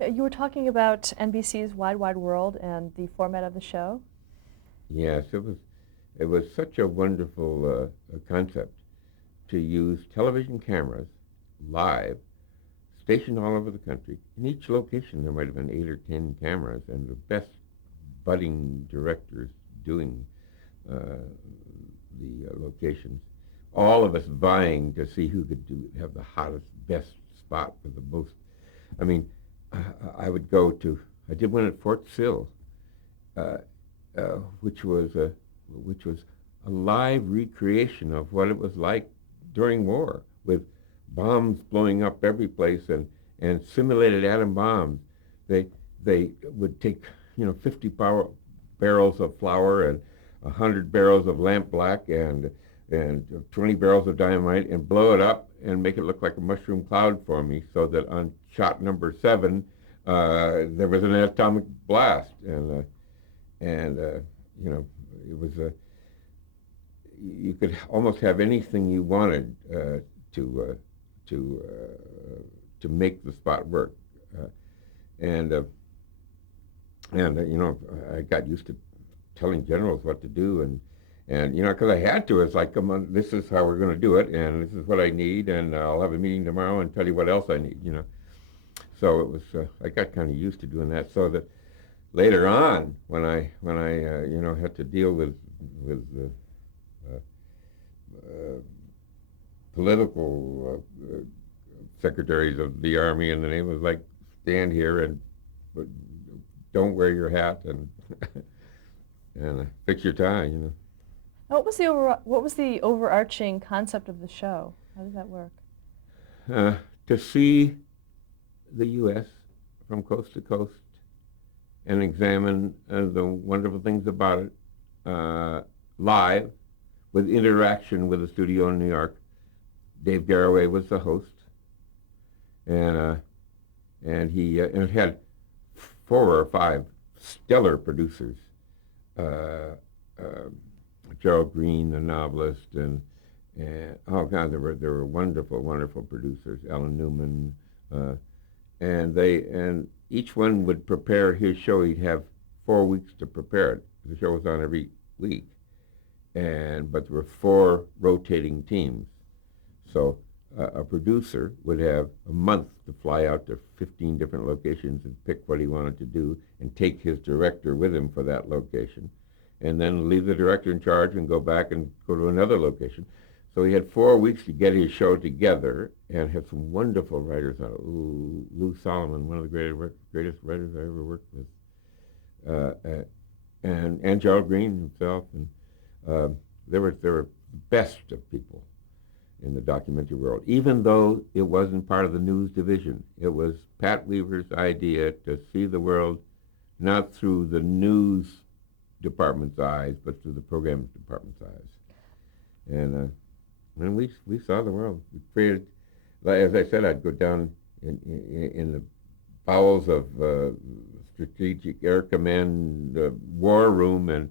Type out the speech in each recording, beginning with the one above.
You were talking about NBC's Wide Wide World and the format of the show. Yes, it was such a wonderful concept to use television cameras live, stationed all over the country. In each location, there might have been 8 or 10 cameras, and the best budding directors doing uh, the locations. All of us vying to see who could have the hottest, best spot with the most. I mean, I, I would go to. I did one at Fort Sill, uh, which was a live recreation of what it was like during war, with bombs blowing up every place and simulated atom bombs. They they would take 50 barrels of flour and 100 barrels of lamp black and 20 barrels of dynamite and blow it up and make it look like a mushroom cloud for me, so that on shot number 7 there was an atomic blast and you know it was a you could almost have anything you wanted to to to make the spot work. Uh, and I got used to telling generals what to do, and because I had to. It's like, come on, this is how we're going to do it, and this is what I need, and I'll have a meeting tomorrow and tell you what else I need. So it was. I got kind of used to doing that. So that later on, when I had to deal with the uh, political secretaries of the army, and the name was like, stand here and don't wear your hat and and fix your tie. What was the overarching concept of the show? How did that work? uh, to see the U.S. from coast to coast and examine the wonderful things about it live, with interaction with the studio in New York. Dave Garroway was the host, and and it had 4 or 5 stellar producers. Uh, uh, Gerald Green, the novelist, and oh God, there were wonderful producers. Alan Newman, uh, and each one would prepare his show. He'd have 4 weeks to prepare it. The show was on every week, but there were 4 rotating teams. So a producer would have a month to fly out to 15 different locations and pick what he wanted to do, and take his director with him for that location, and then leave the director in charge and go back and go to another location. So he had 4 weeks to get his show together, and had some wonderful writers on it. Ooh, Lou Solomon, one of the greatest writers I ever worked with, and Gerald Green himself, and there were the best of people in the documentary world. Even though it wasn't part of the news division, it was Pat Weaver's idea to see the world not through the news department's eyes, but through the programs department's eyes. And we saw the world. We created, as I said, I'd go down in the bowels of Strategic Air Command war room and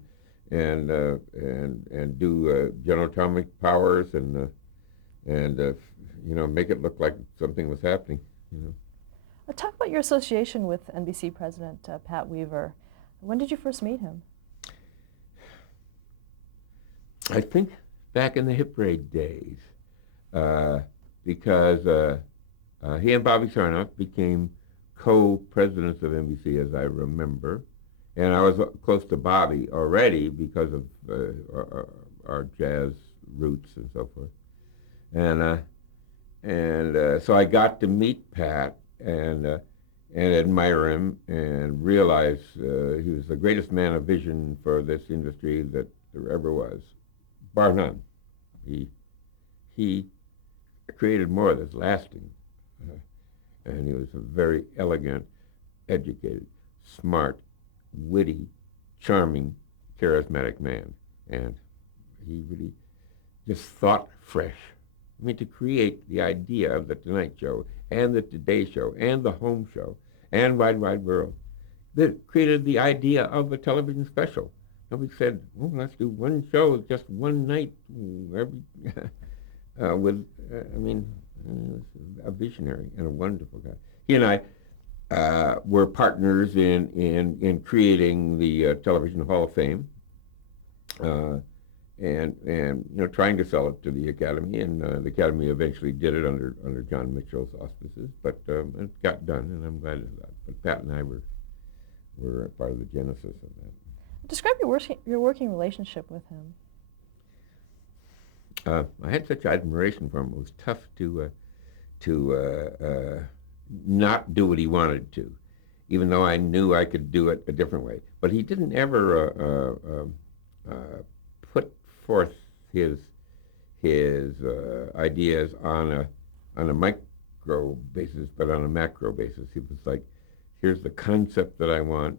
do General Atomic Powers and make it look like something was happening. You know. Talk about your association with NBC President Pat Weaver. When did you first meet him? I think back in the hip parade days, uh, because he and Bobby Sarnoff became co-presidents of NBC, as I remember, and I was close to Bobby already because of our jazz roots and so forth, and so I got to meet Pat and admire him and realize he was the greatest man of vision for this industry that there ever was, bar none. He created more that's lasting, and he was a very elegant, educated, smart, witty, charming, charismatic man, and he really just thought fresh. I mean, to create the idea of the Tonight Show and the Today Show and the Home Show and Wide Wide World, that created the idea of a television special. Nobody said, "Oh, let's do one show just one night every." I mean, he was a visionary and a wonderful guy. He and I were partners in creating the Television Hall of Fame, uh, and trying to sell it to the Academy, and the Academy eventually did it under John Mitchell's auspices, but it got done, and I'm glad of that. But Pat and I were part of the genesis of that. Describe your working relationship with him. I had such admiration for him. It was tough to not do what he wanted to, even though I knew I could do it a different way. But he didn't ever put forth his ideas on a micro basis, but on a macro basis. He was like, "Here's the concept that I want,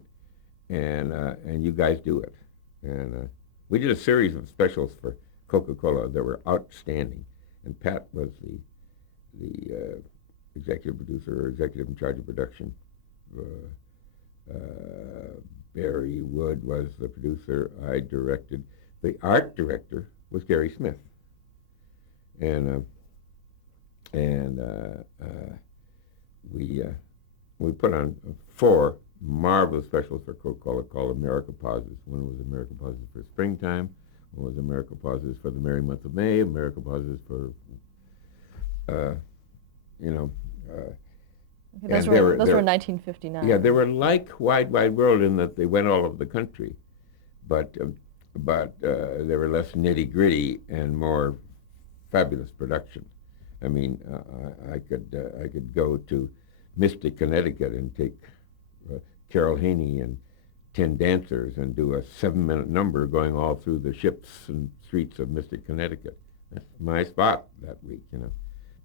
and you guys do it." And we did a series of specials for Coca-Cola that were outstanding, and Pat was the executive producer or executive in charge of production. Barry Wood was the producer. I directed. The art director was Gary Smith, and we put on 4 marvelous specials for Coca-Cola called America Pauses. One was America Pauses for springtime. One was America Pauses for the merry month of May. America Pauses for Okay, those were 1959. Yeah, they were like Wide Wide World in that they went all over the country, but they were less nitty gritty and more fabulous production. I mean, I could go to Mystic, Connecticut, and take Carol Haney and 10 dancers and do a 7-minute number going all through the ships and streets of Mystic, Connecticut. That's my spot that week,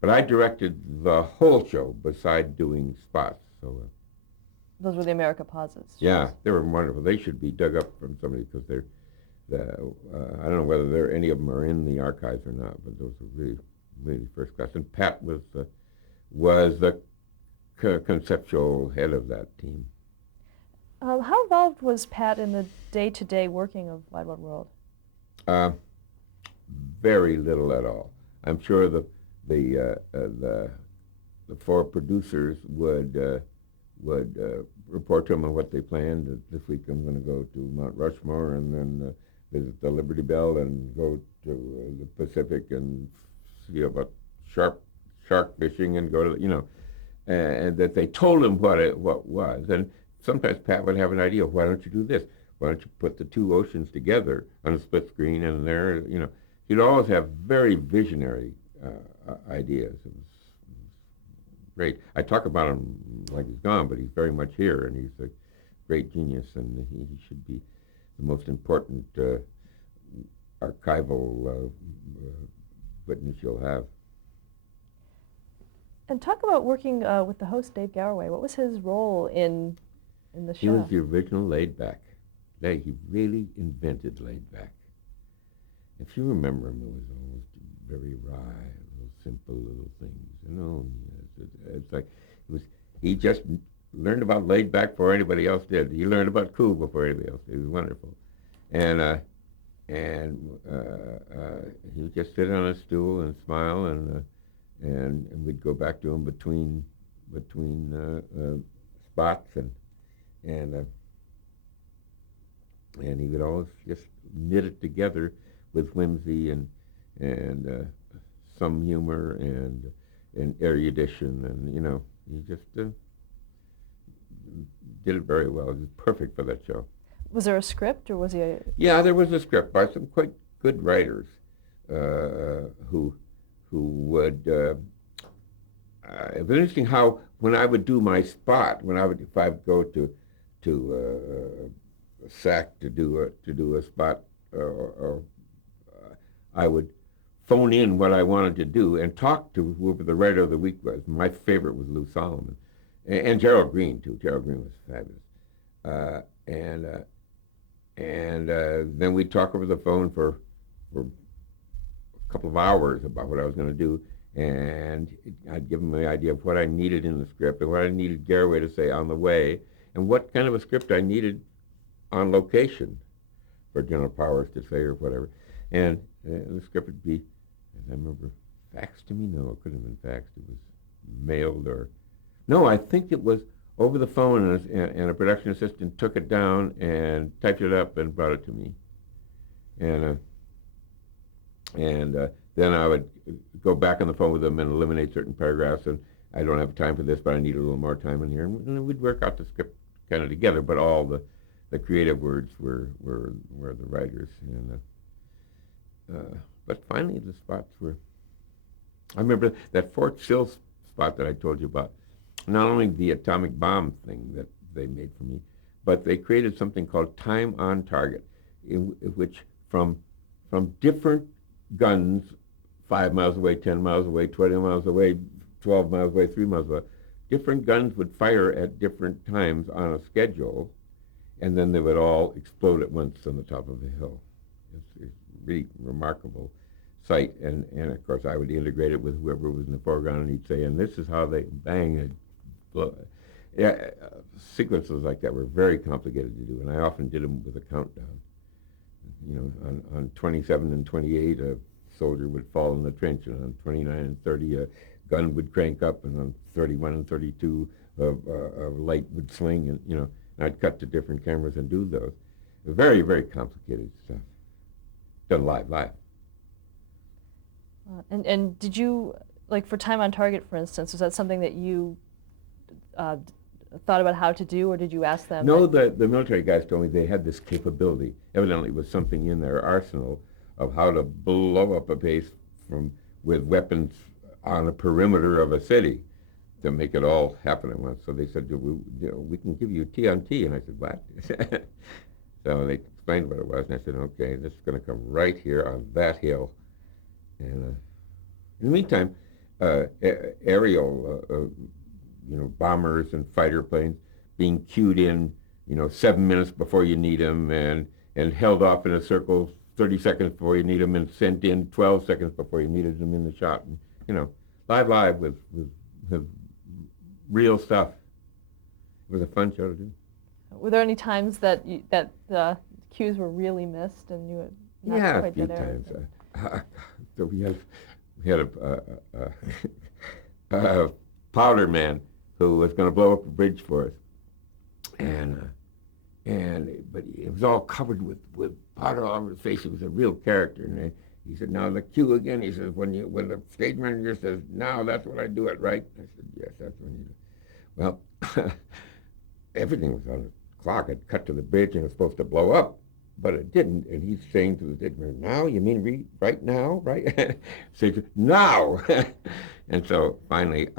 But I directed the whole show beside doing spots. So those were the America Pauses. yeah, they were wonderful. They should be dug up from somebody because they're. I don't know whether any of them are in the archives or not, but those were really, really first class. And Pat was the conceptual head of that team. How involved was Pat in the day-to-day working of Wide Wide World? Very little at all. I'm sure the 4 producers would report to him on what they planned. This week I'm going to go to Mount Rushmore and then visit the Liberty Bell and go to the Pacific and see about shark fishing and go to and that they told him what was. And sometimes Pat would have an idea. Why don't you do this? Why don't you put the 2 oceans together on a split screen? And there, he'd always have very visionary ideas. It was great. I talk about him like he's gone, but he's very much here, and he's a great genius, and he should be the most important archival witness you'll have. And talk about working with the host, Dave Garroway. What was his role in the show? He was the original Laid Back. He really invented Laid Back. If you remember him, it was always very wry, simple little things, It's like he just learned about Laid Back before anybody else did. He learned about Cool before anybody else did. It was wonderful, and he would just sit on a stool and smile, and we'd go back to him between spots, and he would always just knit it together with whimsy and some humor and erudition, and he just did it very well. It was perfect for that show. Was there a script, or was he a... Yeah, there was a script by some quite good writers who would. It was interesting how when I would do my spot, if I would go to SAC to do a spot, or I would phone in what I wanted to do and talk to whoever the writer of the week was. My favorite was Lou Solomon, and Gerald Green too. Gerald Green was fabulous, and then we'd talk over the phone for a couple of hours about what I was going to do, and I'd give him the idea of what I needed in the script and what I needed Garroway to say on the way, and what kind of a script I needed on location for General Powers to say or whatever. And the script would be, I remember, faxed to me. No, it couldn't have been faxed. It was mailed or... No, I think it was over the phone, and a production assistant took it down and typed it up and brought it to me. And then I would go back on the phone with them and eliminate certain paragraphs, and I don't have time for this, but I need a little more time in here. And then we'd work out the script kind of together, but all the creative words were the writers. But finally, the spots were. I remember that Fort Sill spot that I told you about. Not only the atomic bomb thing that they made for me, but they created something called Time on Target, in which from different guns, 5 miles away, 10 miles away, 20 miles away, 12 miles away, 3 miles away, different guns would fire at different times on a schedule, and then they would all explode at once on the top of a hill. It's really remarkable sight, and of course I would integrate it with whoever was in the foreground, and he'd say, and this is how they bang and blow. Yeah, sequences like that were very complicated to do, and I often did them with a countdown. You know, on 27 and 28, a soldier would fall in the trench, and on 29 and 30, a gun would crank up, and on 31 and 32, a light would swing, and you know, I'd cut to different cameras and do those. Very, very complicated stuff. Done live. And did you, like for Time on Target, for instance, was that something that you thought about how to do, or did you ask them? No, the military guys told me they had this capability. Evidently, it was something in their arsenal of how to blow up a base with weapons on a perimeter of a city to make it all happen at once. So they said, we can give you TNT. And I said, what? So they explained what it was, and I said, okay, this is going to come right here on that hill. And in the meantime, aerial bombers and fighter planes being cued in, 7 minutes before you need them, and held off in a circle 30 seconds before you need them, and sent in 12 seconds before you needed them in the shot. And, live with real stuff. It was a fun show to do. Were there any times that the cues were really missed and you had not quite did everything? So we had a powder man who was going to blow up a bridge for us, but it was all covered with powder all over his face. He was a real character, and he said, "Now the cue again." He says, "When the stage manager says, 'Now that's when I do it, right?'" I said, "Yes, that's when you do it." Well, everything was on the clock. It cut to the bridge, and it was supposed to blow up, but it didn't. And he's saying to the stage manager, "Now? You mean right now, right?" Stage, "Now!" And so finally,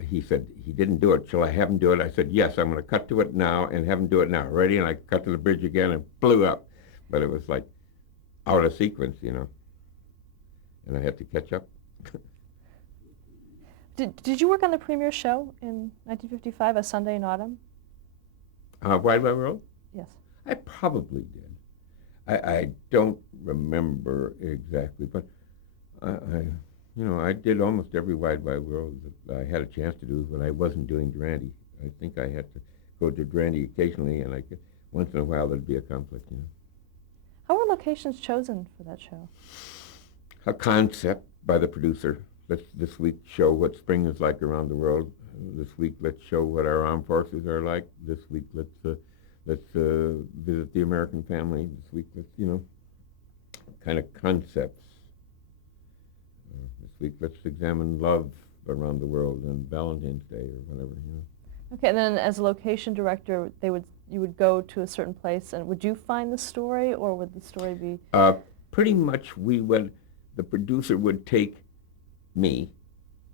he said he didn't do it. "Shall I have him do it?" I said, "Yes, I'm going to cut to it now and have him do it now." Ready? And I cut to the bridge again and blew up. But it was like out of sequence, and I had to catch up. Did you work on the premiere show in 1955, A Sunday in Autumn? Wide Wide World? Yes. I probably did. I don't remember exactly, but I did almost every Wide World that I had a chance to do when I wasn't doing Durante. I think I had to go to Durante occasionally, and once in a while there'd be a conflict. How were locations chosen for that show? A concept by the producer. Let's this week show what spring is like around the world. This week let's show what our armed forces are like. This week let's visit the American family. This week let's kind of concepts. This week let's examine love around the world and Valentine's Day or whatever. Okay, and then as a location director, you would go to a certain place, and would you find the story, or would the story be? Pretty much the producer would take me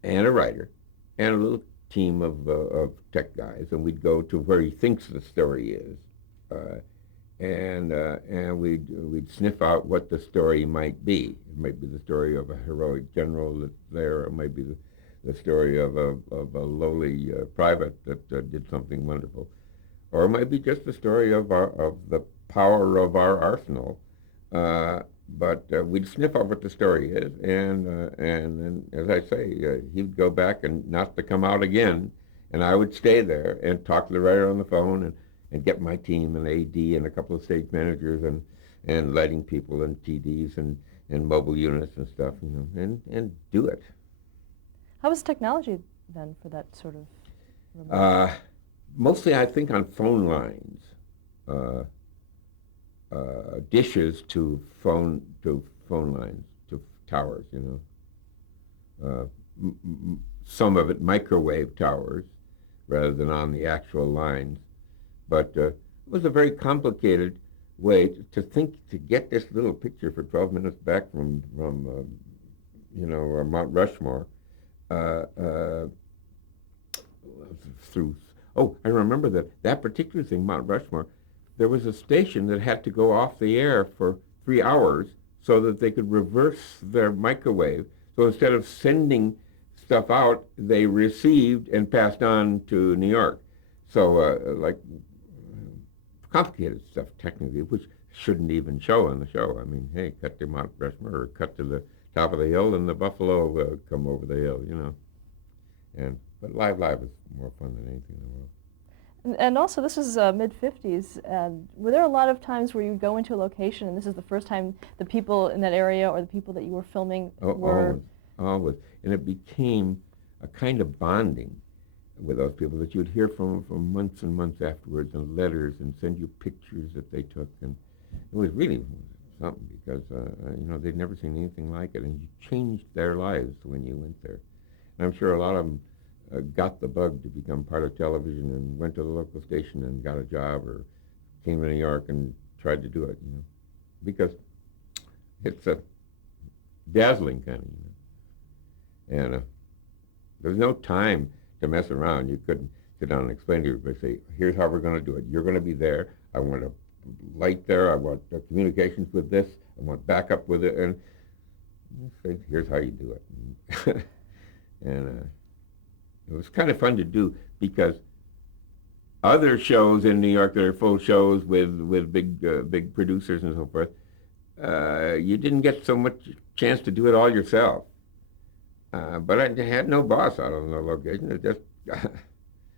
and a writer and a little team of tech guys, and we'd go to where he thinks the story is, and we'd sniff out what the story might be. It might be the story of a heroic general that's there, or it might be the story of a lowly private that did something wonderful, or it might be just the story of the power of our arsenal. But we'd sniff out what the story is, and then, as I say, he'd go back and not to come out again, and I would stay there and talk to the writer on the phone and get my team and AD and a couple of stage managers and lighting people and TDs and mobile units and stuff, and do it. How was technology then for that sort of remote? Mostly, I think, on phone lines, uh, dishes to phone lines to towers. Uh, some of it microwave towers rather than on the actual lines. But it was a very complicated way to think to get this little picture for 12 minutes back from Mount Rushmore uh, uh, through. Oh, I remember that particular thing, Mount Rushmore. There was a station that had to go off the air for 3 hours so that they could reverse their microwave. So instead of sending stuff out, they received and passed on to New York. So, like complicated stuff technically, which shouldn't even show on the show. I mean, hey, cut to Mount Rushmore or cut to the top of the hill, and the buffalo come over the hill. And but live is more fun than anything in the world. And also, this was mid 50s. And were there a lot of times where you would go into a location and this is the first time the people in that area or the people that you were filming were. Always. And it became a kind of bonding with those people that you'd hear from for months and months afterwards, and letters, and send you pictures that they took. And it was really something because, they'd never seen anything like it, and you changed their lives when you went there. And I'm sure a lot of them got the bug to become part of television and went to the local station and got a job or came to New York and tried to do it, because it's a dazzling kind of. And there's no time to mess around. You couldn't sit down and explain to everybody, say, here's how we're going to do it. You're going to be there. I want a light there. I want communications with this. I want backup with it. And you say, here's how you do it. And it was kind of fun to do because other shows in New York that are full shows with big producers and so forth, you didn't get so much chance to do it all yourself. But I had no boss out on the location. It just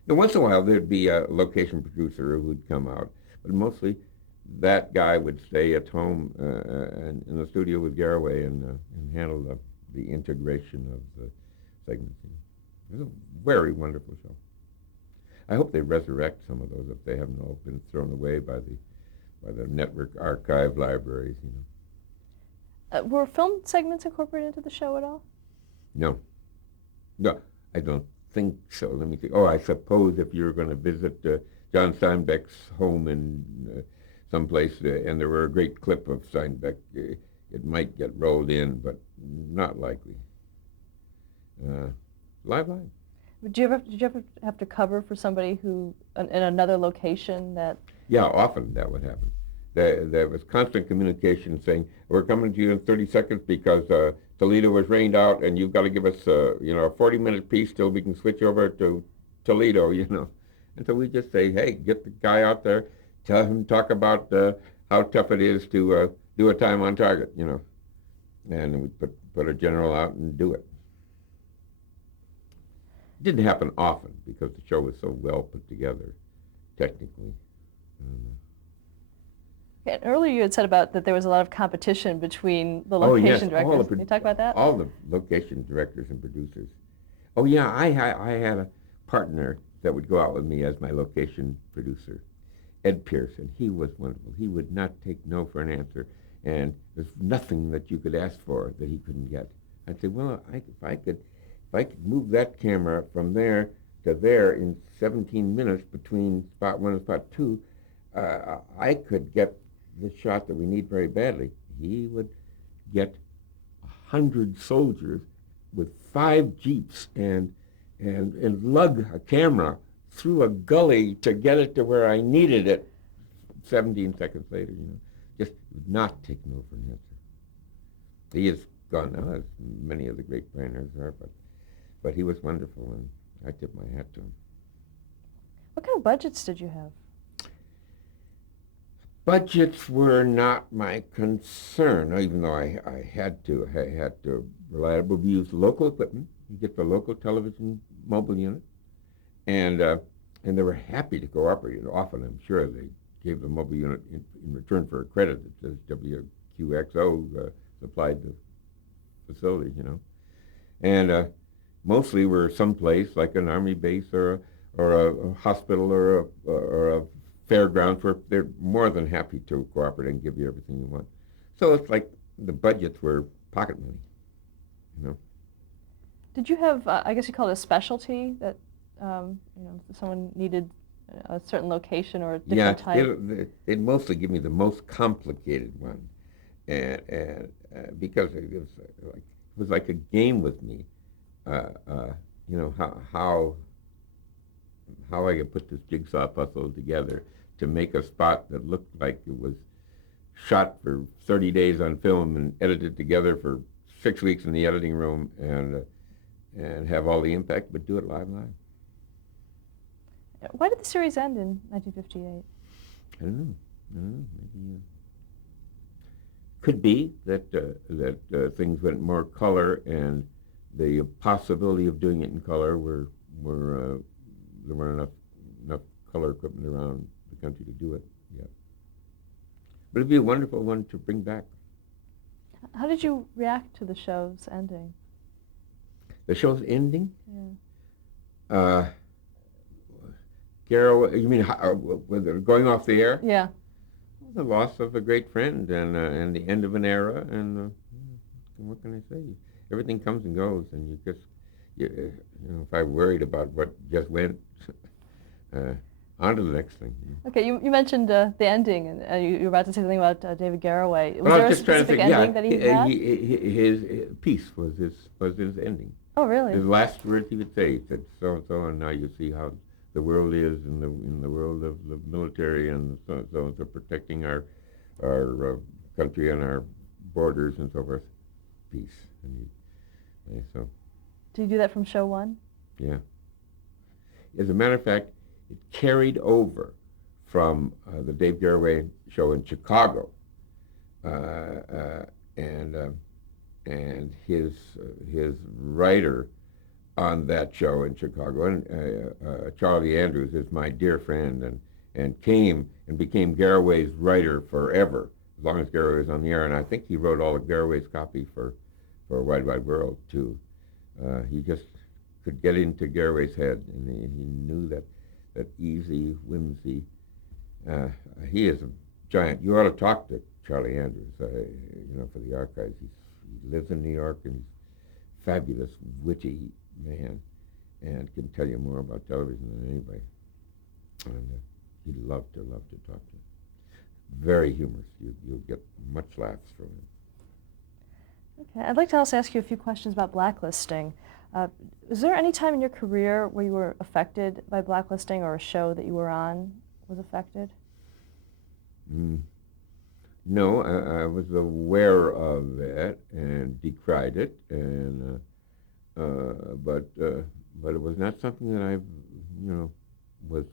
once in a while there'd be a location producer who would come out, but mostly that guy would stay at home and in the studio with Garraway and handle the integration of the segments. It was a very wonderful show. I hope they resurrect some of those if they haven't all been thrown away by the network archive libraries. Were film segments incorporated into the show at all? No, I don't think so. Let me think. Oh, I suppose if you're going to visit John Steinbeck's home in someplace and there were a great clip of Steinbeck, it might get rolled in, but not likely. Live. Did you ever have to cover for somebody who in another location that? Yeah, often that would happen. There was constant communication saying, we're coming to you in 30 seconds because Toledo was rained out and you've got to give us a 40-minute piece till we can switch over to Toledo, And so we just say, hey, get the guy out there, tell him, talk about how tough it is to do a time on target, And we put a general out and do it. It didn't happen often because the show was so well put together technically. And earlier you had said about that there was a lot of competition between the location directors. Can you talk about that? All the location directors and producers. Oh yeah, I had a partner that would go out with me as my location producer, Ed Pearson. He was wonderful. He would not take no for an answer, and there's nothing that you could ask for that he couldn't get. I'd say, well, if I could move that camera from there to there in 17 minutes between spot 1 and spot 2, I could get the shot that we need very badly. He would get 100 soldiers with 5 jeeps and lug a camera through a gully to get it to where I needed it 17 seconds later, Just would not take no for an answer. He is gone now, as many of the great pioneers are, but he was wonderful, and I tip my hat to him. What kind of budgets did you have? Budgets were not my concern, even though I had to reliably use local equipment. You get the local television mobile unit, and they were happy to cooperate. Often, I'm sure they gave the mobile unit in return for a credit that says WQXO supplied the facility, And mostly we're someplace like an army base or a hospital or a fairgrounds where they're more than happy to cooperate and give you everything you want. So it's like the budgets were pocket money, you know. Did you have, I guess you call it a specialty that, if someone needed a certain location or a different type? They'd mostly give me the most complicated one, because it was like a game with me, uh, uh, how I could put this jigsaw puzzle together to make a spot that looked like it was shot for 30 days on film and edited together for 6 weeks in the editing room and have all the impact, but do it live. Why did the series end in 1958? I don't know. Maybe could be that things went more color, and the possibility of doing it in color there weren't enough color equipment around the country to do it yet. But it'd be a wonderful one to bring back. How did you react to the show's ending? The show's ending? Yeah. Garrow, you mean going off the air? Yeah. The loss of a great friend and the end of an era, and what can I say? Everything comes and goes, and if I worried about what just went, on to the next thing. Okay, you mentioned the ending, and you were about to say something about David Garroway. Was Well, there I a was just trying to specific think. ending that he had? His piece was his ending. Oh, really? His last words he would say, he said, so and so, and now you see how the world is in the world of the military and so protecting our country and our borders and so forth. Peace. So. Did you do that from show one? Yeah. As a matter of fact, it carried over from the Dave Garroway show in Chicago, and his writer on that show in Chicago, and Charlie Andrews is my dear friend, and came and became Garroway's writer forever, as long as Garroway was on the air. And I think he wrote all of Garroway's copy for Wide Wide World too. He just could get into Garroway's head, and he knew that easy whimsy. He is a giant. You ought to talk to Charlie Andrews, for the archives. He lives in New York, and he's fabulous, witty man, and can tell you more about television than anybody. And he'd love to talk to you. Very humorous. You'll get much laughs from him. Okay, I'd like to also ask you a few questions about blacklisting. Was there any time in your career where you were affected by blacklisting, or a show that you were on was affected? No, I was aware of it and decried it, and but it was not something that I, was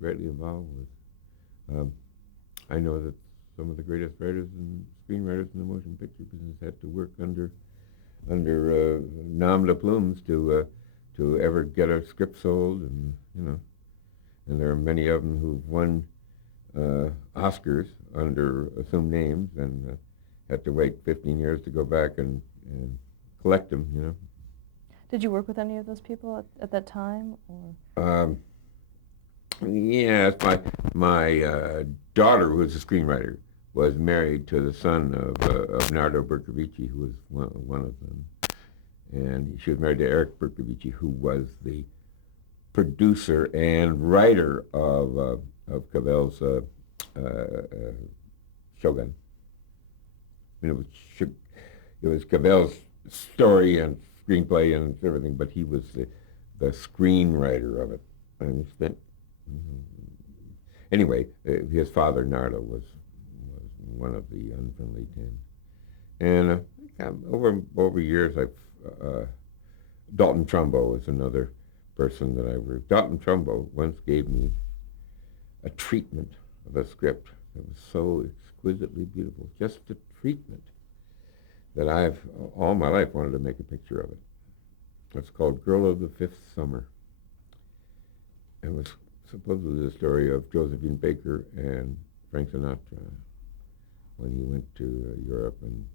greatly involved with. I know that some of the greatest writers and screenwriters in the motion picture business had to work under nom de plumes to ever get a script sold, and and there are many of them who've won Oscars under assumed names and had to wait 15 years to go back and collect them. Did you work with any of those people at that time, or? Yes, my daughter, who was a screenwriter, was married to the son of Nardo Bercovici, who was one of them. And she was married to Eric Bercovici, who was the producer and writer of Cavell's Shogun. I mean, it was Cavell's story and screenplay and everything, but he was the screenwriter of it. And he spent. Anyway, his father, Nardo, was one of the Unfriendly Ten. And over years, Dalton Trumbo is another person that I worked. Dalton Trumbo once gave me a treatment of a script that was so exquisitely beautiful, just a treatment, that I've all my life wanted to make a picture of it. It's called Girl of the Fifth Summer. It was supposedly the story of Josephine Baker and Frank Sinatra when he went to Europe and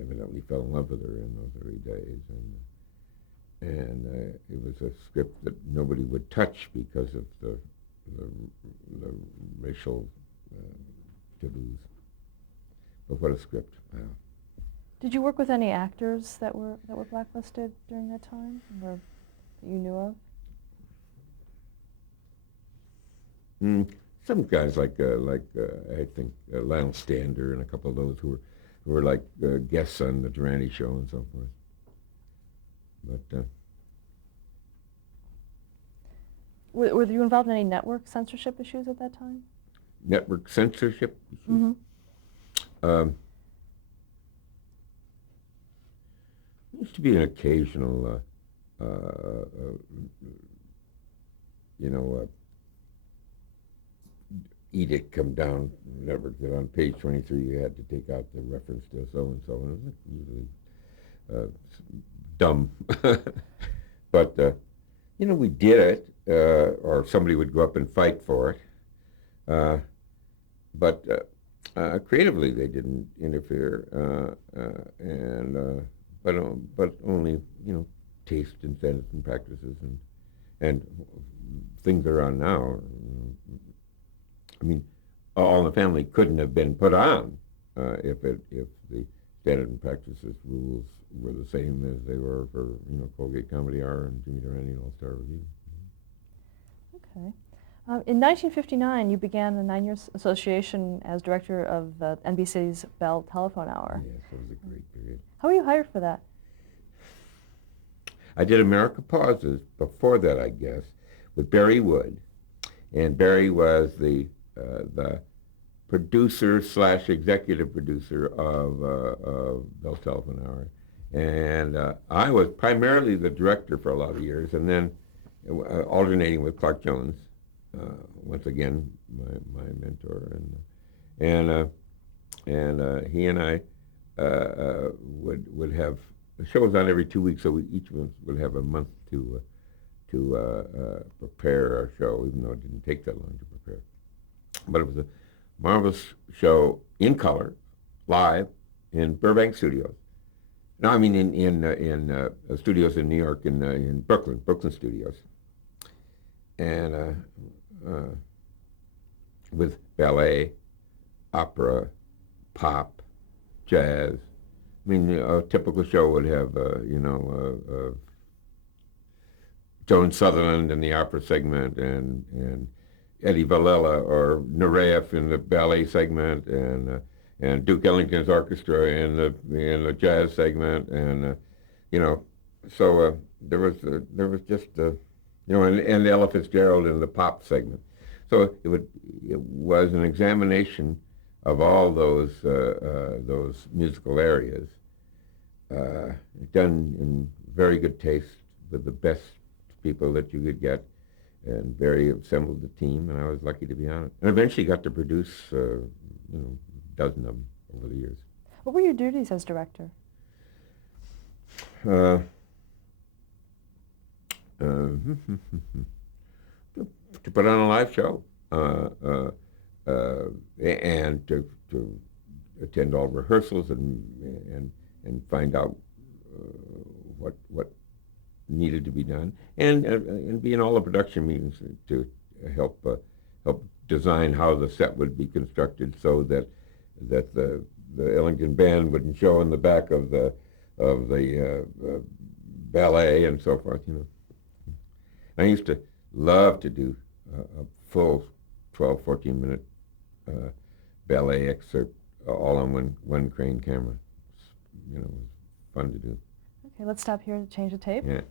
evidently fell in love with her in those early days. it was a script that nobody would touch because of the racial taboos. But what a script! Wow. Did you work with any actors that were blacklisted during that time, or that you knew of? Some guys like I think Lionel Stander and a couple of those who were like guests on the Durante show and so forth. But Were you involved in any network censorship issues at that time? network censorship. Mm-hmm. Um, used to be an occasional, you know, edict come down, whatever, that on page 23 you had to take out the reference to so-and-so, and it was usually dumb. But, you know, we did it, or somebody would go up and fight for it. But creatively they didn't interfere, but only, you know, taste and sense and practices and things that are on now. I mean, All in the Family couldn't have been put on if the standard and practices rules were the same as they were for, you know, Colgate Comedy Hour and Jimmy Durante and All Star Review. Okay. In 1959, you began the 9 years association as director of NBC's Bell Telephone Hour. Yes, that was a great period. How were you hired for that? I did America Pauses before that, I guess, with Barry Wood, and Barry was the producer / executive producer of Bell Telephone Hour, and I was primarily the director for a lot of years, and then alternating with Clark Jones, once again my mentor, and he and I would have the show was on every 2 weeks, so each of us would have a month to prepare our show, even though it didn't take that long to prepare. But it was a marvelous show in color, live, in Burbank Studios. No, I mean in studios in New York, in Brooklyn Studios, and with ballet, opera, pop, jazz. I mean, a typical show would have, Joan Sutherland in the opera segment, and Eddie Vallela or Nureyev in the ballet segment, and Duke Ellington's orchestra in the jazz segment, and so there was just and Ella Fitzgerald in the pop segment. So it was an examination of all those musical areas, done in very good taste with the best people that you could get, and Barry assembled the team, and I was lucky to be on it. And eventually got to produce a dozen of them over the years. What were your duties as director? To put on a live show, and to attend all rehearsals and find out what needed to be done, and be in all the production meetings to help design how the set would be constructed so that the Ellington band wouldn't show in the back of the ballet and so forth. I used to love to do a full 12, 14-minute ballet excerpt all on one crane camera. It was fun to do. Okay, let's stop here to change the tape. Yeah.